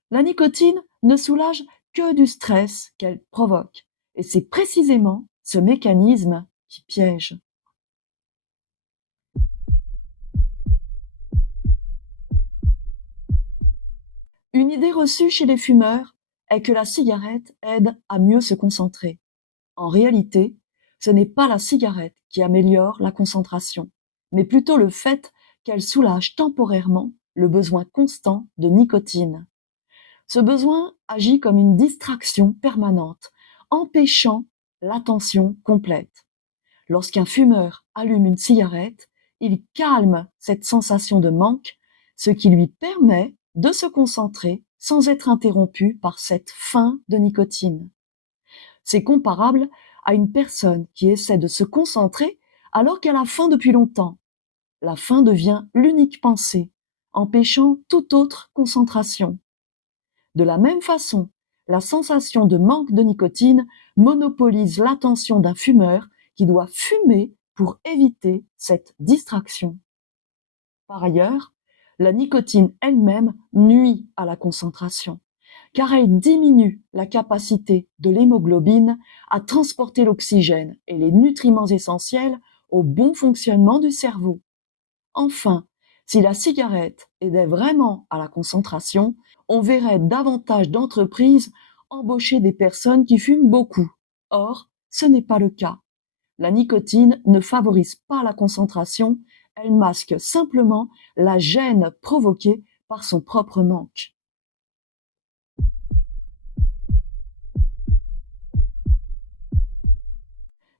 La nicotine ne soulage que du stress qu'elle provoque, et c'est précisément ce mécanisme qui piège. Une idée reçue chez les fumeurs est que la cigarette aide à mieux se concentrer. En réalité, ce n'est pas la cigarette qui améliore la concentration, mais plutôt le fait qu'elle soulage temporairement le besoin constant de nicotine. Ce besoin agit comme une distraction permanente, empêchant l'attention complète. Lorsqu'un fumeur allume une cigarette, il calme cette sensation de manque, ce qui lui permet de se concentrer sans être interrompu par cette faim de nicotine. C'est comparable à une personne qui essaie de se concentrer alors qu'elle a faim depuis longtemps. La faim devient l'unique pensée, empêchant toute autre concentration. De la même façon, la sensation de manque de nicotine monopolise l'attention d'un fumeur qui doit fumer pour éviter cette distraction. Par ailleurs, la nicotine elle-même nuit à la concentration, car elle diminue la capacité de l'hémoglobine à transporter l'oxygène et les nutriments essentiels au bon fonctionnement du cerveau. Enfin, si la cigarette aidait vraiment à la concentration, on verrait davantage d'entreprises embaucher des personnes qui fument beaucoup. Or, ce n'est pas le cas. La nicotine ne favorise pas la concentration, elle masque simplement la gêne provoquée par son propre manque.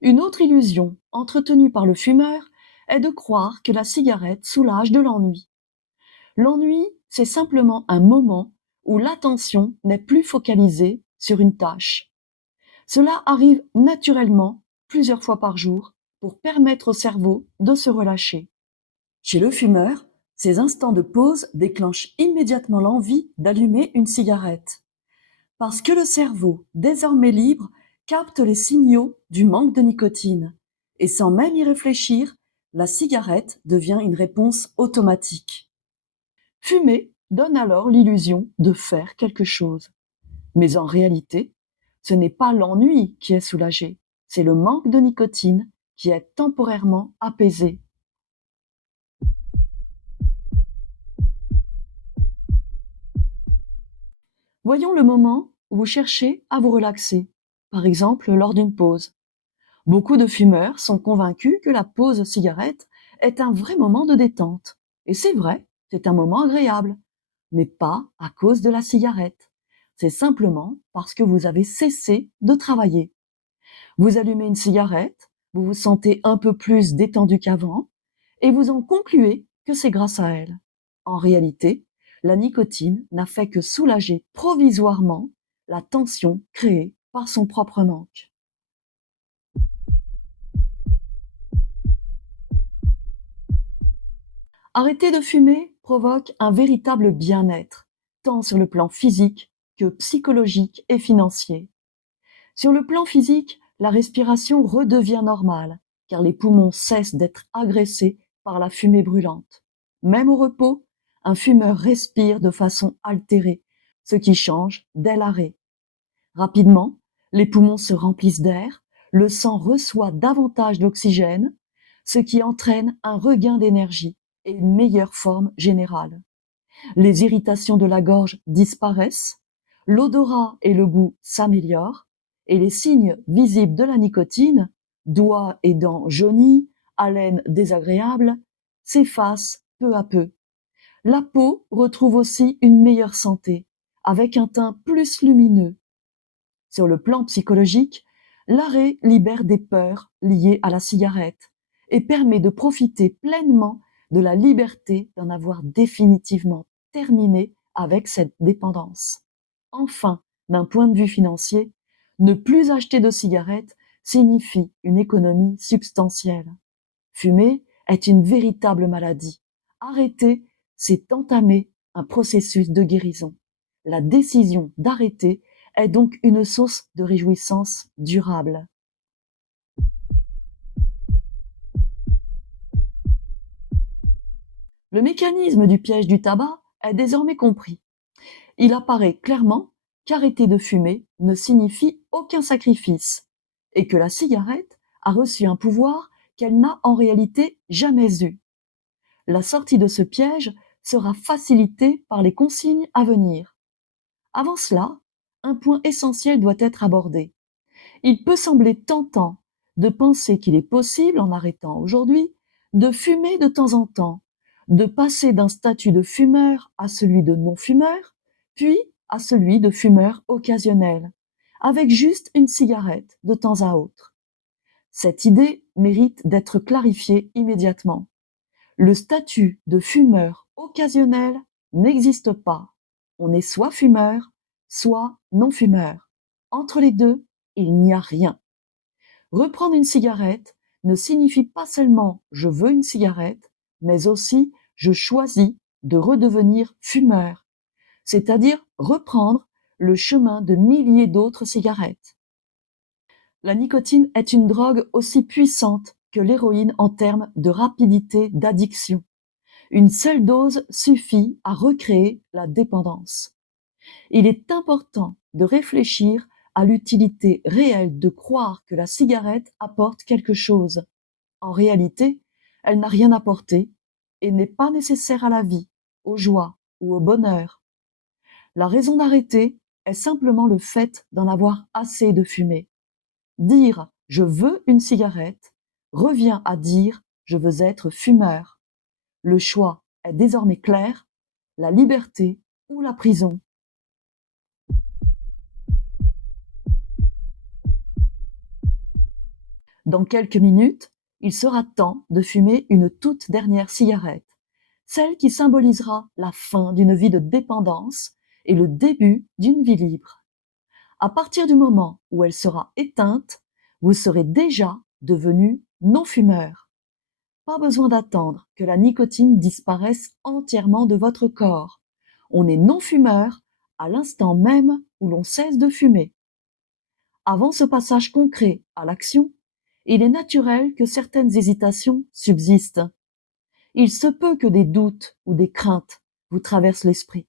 Une autre illusion entretenue par le fumeur est de croire que la cigarette soulage de l'ennui. L'ennui, c'est simplement un moment où l'attention n'est plus focalisée sur une tâche. Cela arrive naturellement plusieurs fois par jour pour permettre au cerveau de se relâcher. Chez le fumeur, ces instants de pause déclenchent immédiatement l'envie d'allumer une cigarette. Parce que le cerveau, désormais libre, capte les signaux du manque de nicotine. Et sans même y réfléchir, la cigarette devient une réponse automatique. Fumer donne alors l'illusion de faire quelque chose. Mais en réalité, ce n'est pas l'ennui qui est soulagé, c'est le manque de nicotine qui est temporairement apaisé. Voyons le moment où vous cherchez à vous relaxer, par exemple lors d'une pause. Beaucoup de fumeurs sont convaincus que la pause cigarette est un vrai moment de détente. Et c'est vrai, c'est un moment agréable, mais pas à cause de la cigarette. C'est simplement parce que vous avez cessé de travailler. Vous allumez une cigarette, vous vous sentez un peu plus détendu qu'avant, et vous en concluez que c'est grâce à elle. En réalité, la nicotine n'a fait que soulager provisoirement la tension créée par son propre manque. Arrêter de fumer provoque un véritable bien-être, tant sur le plan physique que psychologique et financier. Sur le plan physique, la respiration redevient normale, car les poumons cessent d'être agressés par la fumée brûlante. Même au repos, un fumeur respire de façon altérée, ce qui change dès l'arrêt. Rapidement, les poumons se remplissent d'air, le sang reçoit davantage d'oxygène, ce qui entraîne un regain d'énergie et une meilleure forme générale. Les irritations de la gorge disparaissent, l'odorat et le goût s'améliorent, et les signes visibles de la nicotine, doigts et dents jaunis, haleine désagréable, s'efface peu à peu. La peau retrouve aussi une meilleure santé, avec un teint plus lumineux. Sur le plan psychologique, l'arrêt libère des peurs liées à la cigarette et permet de profiter pleinement de la liberté d'en avoir définitivement terminé avec cette dépendance. Enfin, d'un point de vue financier, ne plus acheter de cigarettes signifie une économie substantielle. Fumer est une véritable maladie. Arrêter, c'est entamer un processus de guérison. La décision d'arrêter est donc une source de réjouissance durable. Le mécanisme du piège du tabac est désormais compris. Il apparaît clairement qu'arrêter de fumer ne signifie aucun sacrifice et que la cigarette a reçu un pouvoir qu'elle n'a en réalité jamais eu. La sortie de ce piège sera facilitée par les consignes à venir. Avant cela, un point essentiel doit être abordé. Il peut sembler tentant de penser qu'il est possible, en arrêtant aujourd'hui, de fumer de temps en temps, de passer d'un statut de fumeur à celui de non-fumeur, puis à celui de fumeur occasionnel, avec juste une cigarette de temps à autre. Cette idée mérite d'être clarifiée immédiatement. Le statut de fumeur occasionnel n'existe pas. On est soit fumeur, soit non-fumeur. Entre les deux, il n'y a rien. Reprendre une cigarette ne signifie pas seulement je veux une cigarette, mais aussi je choisis de redevenir fumeur, c'est-à-dire reprendre le chemin de milliers d'autres cigarettes. La nicotine est une drogue aussi puissante que l'héroïne en termes de rapidité d'addiction. Une seule dose suffit à recréer la dépendance. Il est important de réfléchir à l'utilité réelle de croire que la cigarette apporte quelque chose. En réalité, elle n'a rien apporté et n'est pas nécessaire à la vie, aux joies ou au bonheur. La raison d'arrêter est simplement le fait d'en avoir assez de fumer. Dire je veux une cigarette revient à dire je veux être fumeur. Le choix est désormais clair, la liberté ou la prison. Dans quelques minutes, il sera temps de fumer une toute dernière cigarette, celle qui symbolisera la fin d'une vie de dépendance et le début d'une vie libre. À partir du moment où elle sera éteinte, vous serez déjà devenu non-fumeur. Pas besoin d'attendre que la nicotine disparaisse entièrement de votre corps. On est non-fumeur à l'instant même où l'on cesse de fumer. Avant ce passage concret à l'action, il est naturel que certaines hésitations subsistent. Il se peut que des doutes ou des craintes vous traversent l'esprit.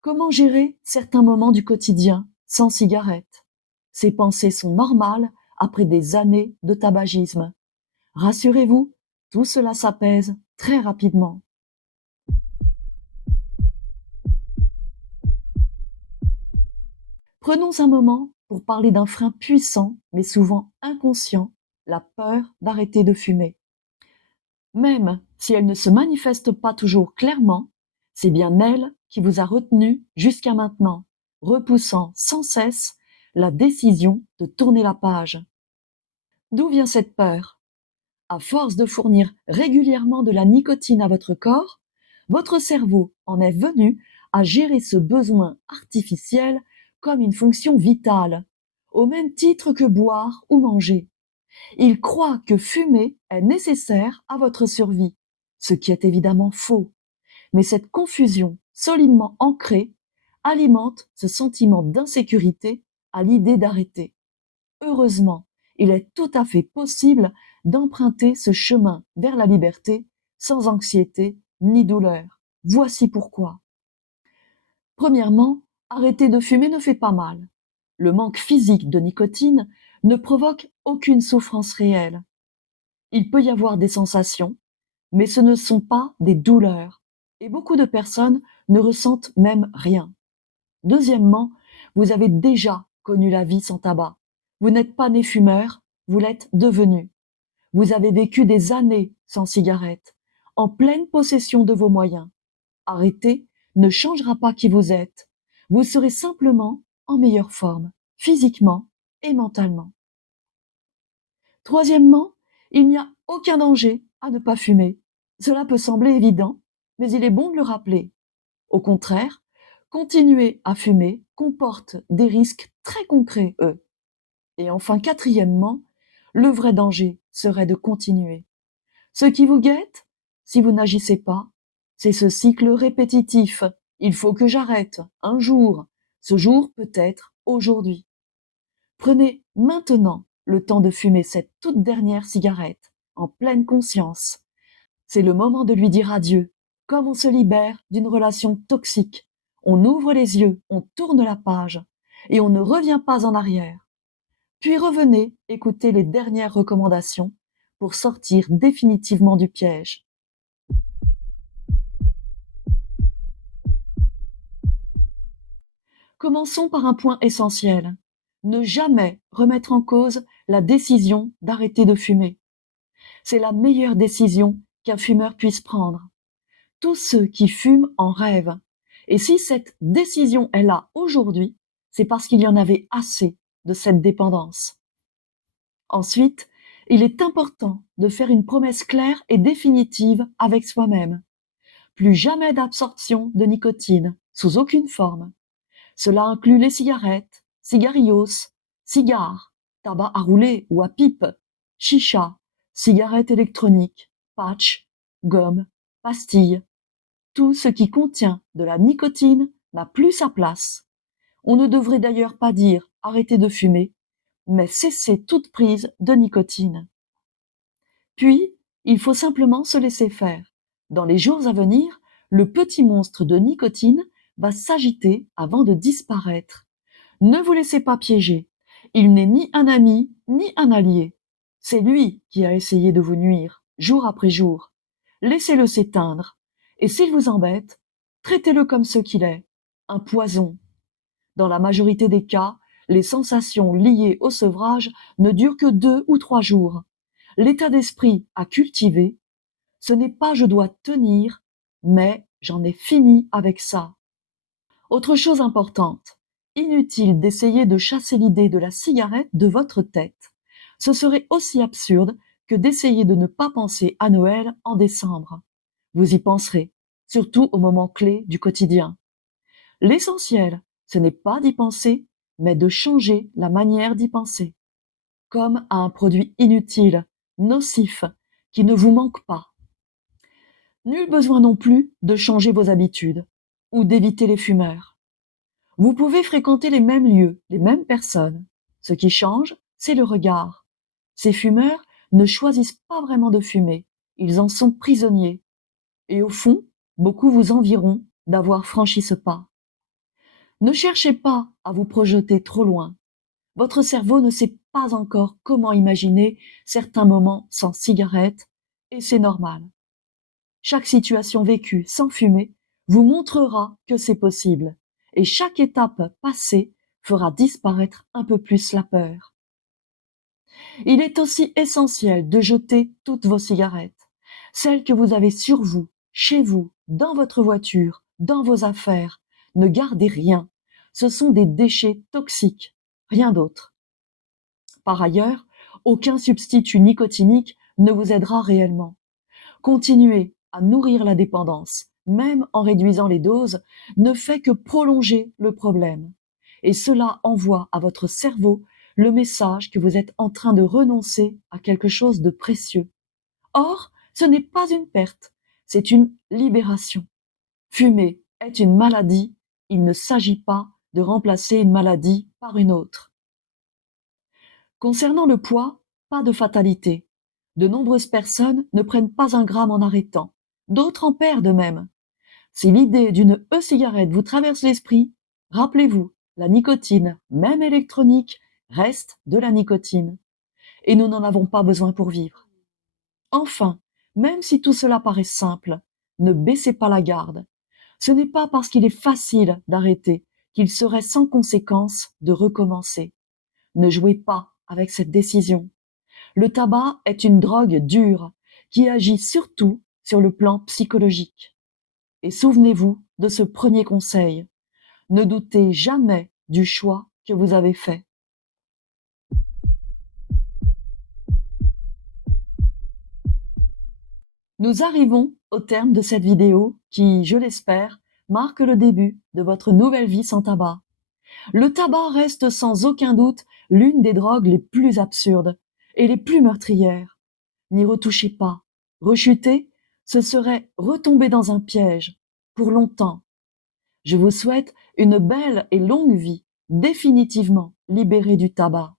Comment gérer certains moments du quotidien sans cigarette? Ces pensées sont normales après des années de tabagisme. Rassurez-vous, tout cela s'apaise très rapidement. Prenons un moment pour parler d'un frein puissant, mais souvent inconscient, la peur d'arrêter de fumer. Même si elle ne se manifeste pas toujours clairement, c'est bien elle qui vous a retenu jusqu'à maintenant, repoussant sans cesse la décision de tourner la page. D'où vient cette peur? À force de fournir régulièrement de la nicotine à votre corps, votre cerveau en est venu à gérer ce besoin artificiel comme une fonction vitale, au même titre que boire ou manger. Il croit que fumer est nécessaire à votre survie, ce qui est évidemment faux. Mais cette confusion solidement ancrée alimente ce sentiment d'insécurité à l'idée d'arrêter. Heureusement, il est tout à fait possible d'emprunter ce chemin vers la liberté sans anxiété ni douleur. Voici pourquoi. Premièrement, arrêter de fumer ne fait pas mal. Le manque physique de nicotine ne provoque aucune souffrance réelle. Il peut y avoir des sensations, mais ce ne sont pas des douleurs, et beaucoup de personnes ne ressentent même rien. Deuxièmement, vous avez déjà connu la vie sans tabac. Vous n'êtes pas né fumeur, vous l'êtes devenu. Vous avez vécu des années sans cigarette, en pleine possession de vos moyens. Arrêter ne changera pas qui vous êtes. Vous serez simplement en meilleure forme, physiquement et mentalement. Troisièmement, il n'y a aucun danger à ne pas fumer. Cela peut sembler évident, mais il est bon de le rappeler. Au contraire, continuer à fumer comporte des risques très concrets, eux. Et enfin, quatrièmement, le vrai danger serait de continuer. Ce qui vous guette, si vous n'agissez pas, c'est ce cycle répétitif. Il faut que j'arrête, un jour. Ce jour peut être aujourd'hui. Prenez maintenant le temps de fumer cette toute dernière cigarette, en pleine conscience. C'est le moment de lui dire adieu, comme on se libère d'une relation toxique. On ouvre les yeux, on tourne la page, et on ne revient pas en arrière. Puis revenez écouter les dernières recommandations pour sortir définitivement du piège. Commençons par un point essentiel. Ne jamais remettre en cause la décision d'arrêter de fumer. C'est la meilleure décision qu'un fumeur puisse prendre. Tous ceux qui fument en rêvent. Et si cette décision est là aujourd'hui, c'est parce qu'il y en avait assez de cette dépendance. Ensuite, il est important de faire une promesse claire et définitive avec soi-même. Plus jamais d'absorption de nicotine, sous aucune forme. Cela inclut les cigarettes, cigarillos, cigares, tabac à rouler ou à pipe, chicha, cigarettes électroniques, patch, gomme, pastilles. Tout ce qui contient de la nicotine n'a plus sa place. On ne devrait d'ailleurs pas dire arrêter de fumer, mais cesser toute prise de nicotine. Puis, il faut simplement se laisser faire. Dans les jours à venir, le petit monstre de nicotine va s'agiter avant de disparaître. Ne vous laissez pas piéger. Il n'est ni un ami, ni un allié. C'est lui qui a essayé de vous nuire, jour après jour. Laissez-le s'éteindre. Et s'il vous embête, traitez-le comme ce qu'il est, un poison. Dans la majorité des cas, les sensations liées au sevrage ne durent que 2 ou 3 jours. L'état d'esprit à cultiver, ce n'est pas je dois tenir, mais j'en ai fini avec ça. Autre chose importante, inutile d'essayer de chasser l'idée de la cigarette de votre tête. Ce serait aussi absurde que d'essayer de ne pas penser à Noël en décembre. Vous y penserez, surtout au moment clé du quotidien. L'essentiel, ce n'est pas d'y penser, mais de changer la manière d'y penser. Comme à un produit inutile, nocif, qui ne vous manque pas. Nul besoin non plus de changer vos habitudes ou d'éviter les fumeurs. Vous pouvez fréquenter les mêmes lieux, les mêmes personnes. Ce qui change, c'est le regard. Ces fumeurs ne choisissent pas vraiment de fumer, ils en sont prisonniers. Et au fond, beaucoup vous envieront d'avoir franchi ce pas. Ne cherchez pas à vous projeter trop loin. Votre cerveau ne sait pas encore comment imaginer certains moments sans cigarette, et c'est normal. Chaque situation vécue sans fumer vous montrera que c'est possible, et chaque étape passée fera disparaître un peu plus la peur. Il est aussi essentiel de jeter toutes vos cigarettes, celles que vous avez sur vous, chez vous, dans votre voiture, dans vos affaires. Ne gardez rien. Ce sont des déchets toxiques, rien d'autre. Par ailleurs, aucun substitut nicotinique ne vous aidera réellement. Continuer à nourrir la dépendance, même en réduisant les doses, ne fait que prolonger le problème. Et cela envoie à votre cerveau le message que vous êtes en train de renoncer à quelque chose de précieux. Or, ce n'est pas une perte, c'est une libération. Fumer est une maladie, il ne s'agit pas de remplacer une maladie par une autre. Concernant le poids, pas de fatalité. De nombreuses personnes ne prennent pas un gramme en arrêtant. D'autres en perdent même. Si l'idée d'une e-cigarette vous traverse l'esprit, rappelez-vous, la nicotine, même électronique, reste de la nicotine. Et nous n'en avons pas besoin pour vivre. Enfin, même si tout cela paraît simple, ne baissez pas la garde. Ce n'est pas parce qu'il est facile d'arrêter qu'il serait sans conséquence de recommencer. Ne jouez pas avec cette décision. Le tabac est une drogue dure qui agit surtout sur le plan psychologique. Et souvenez-vous de ce premier conseil. Ne doutez jamais du choix que vous avez fait. Nous arrivons au terme de cette vidéo qui, je l'espère, marque le début de votre nouvelle vie sans tabac. Le tabac reste sans aucun doute l'une des drogues les plus absurdes et les plus meurtrières. N'y retouchez pas. Rechuter, ce serait retomber dans un piège, pour longtemps. Je vous souhaite une belle et longue vie, définitivement libérée du tabac.